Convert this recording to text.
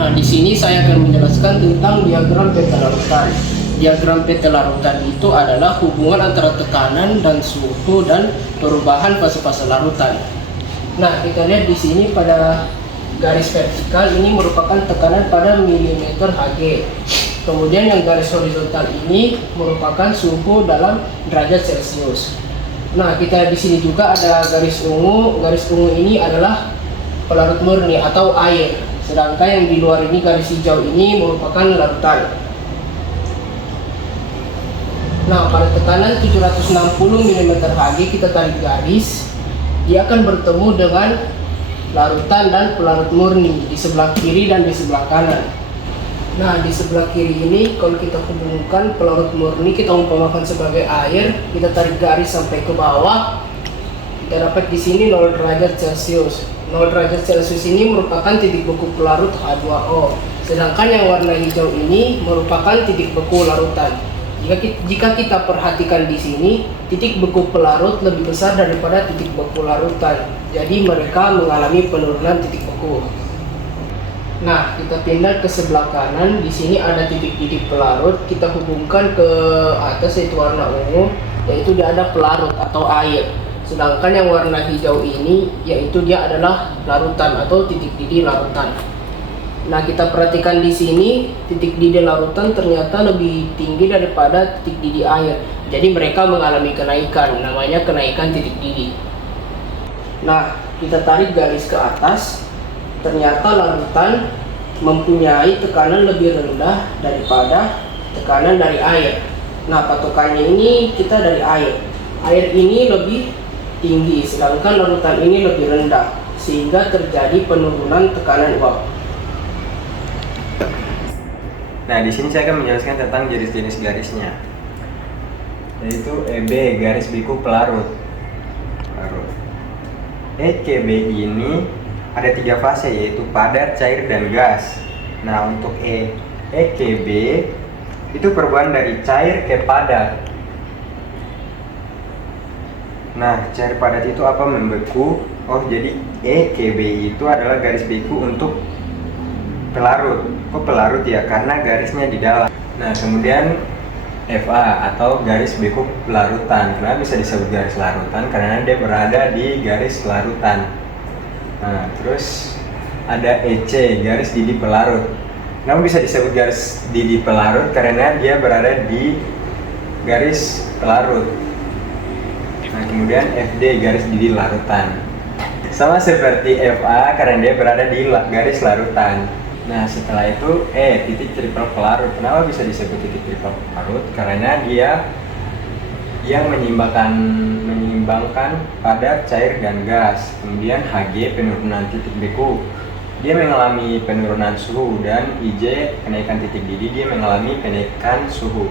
Nah, di sini saya akan menjelaskan tentang diagram peta larutan. Diagram peta larutan itu adalah hubungan antara tekanan dan suhu dan perubahan fase-fase larutan. Nah, kita lihat di sini pada garis vertikal ini merupakan tekanan pada milimeter Hg. Kemudian yang garis horizontal ini merupakan suhu dalam derajat Celcius. Nah, kita di sini juga ada garis ungu. Garis ungu ini adalah pelarut murni atau air. Sedangkan yang di luar ini garis hijau ini merupakan larutan. Nah, pada tekanan 760 mm Hg kita tarik garis, dia akan bertemu dengan larutan dan pelarut murni di sebelah kiri dan di sebelah kanan. Nah, di sebelah kiri ini kalau kita hubungkan pelarut murni, kita umpamakan sebagai air, kita tarik garis sampai ke bawah, kita dapat di sini 0 derajat Celcius. 0 derajat Celcius ini merupakan titik beku pelarut H2O. Sedangkan yang warna hijau ini merupakan titik beku larutan. Jika kita perhatikan di sini, titik beku pelarut lebih besar daripada titik beku larutan. Jadi mereka mengalami penurunan titik beku. Nah, kita pindah ke sebelah kanan. Di sini ada titik-titik pelarut. Kita hubungkan ke atas, yaitu warna ungu, yaitu dia ada pelarut atau air. Sedangkan yang warna hijau ini, yaitu dia adalah larutan atau titik didih larutan. Nah, kita perhatikan di sini, titik didih larutan ternyata lebih tinggi daripada titik didih air. Jadi mereka mengalami kenaikan, namanya kenaikan titik didih. Nah, kita tarik garis ke atas. Ternyata larutan mempunyai tekanan lebih rendah daripada tekanan dari air. Nah, patokannya ini kita dari air. Air ini lebih tinggi, sedangkan larutan ini lebih rendah, sehingga terjadi penurunan tekanan uap. Nah, di sini saya akan menjelaskan tentang jenis-jenis garisnya, yaitu EB, garis biku pelarut. EKB ini ada 3 fase, yaitu padat, cair, dan gas. Nah, untuk EKB itu perubahan dari cair ke padat. Nah, cair padat itu apa? Membeku. Oh, jadi EKB itu adalah garis biku untuk pelarut. Kok pelarut ya? Karena garisnya di dalam. Nah, kemudian FA atau garis biku pelarutan. Kenapa bisa disebut garis larutan? Karena dia berada di garis larutan. Nah, terus ada EC, garis didih pelarut. Namun bisa disebut garis didih pelarut karena dia berada di garis pelarut. Nah, kemudian FD, garis didih larutan. Sama seperti FA karena dia berada di garis larutan. Nah, setelah itu titik triple pelarut. Kenapa bisa disebut titik triple pelarut? Karena dia yang menyeimbangkan padat, cair, dan gas. Kemudian Hg, penurunan titik beku, dia mengalami penurunan suhu, dan IJ, kenaikan titik didih, dia mengalami kenaikan suhu.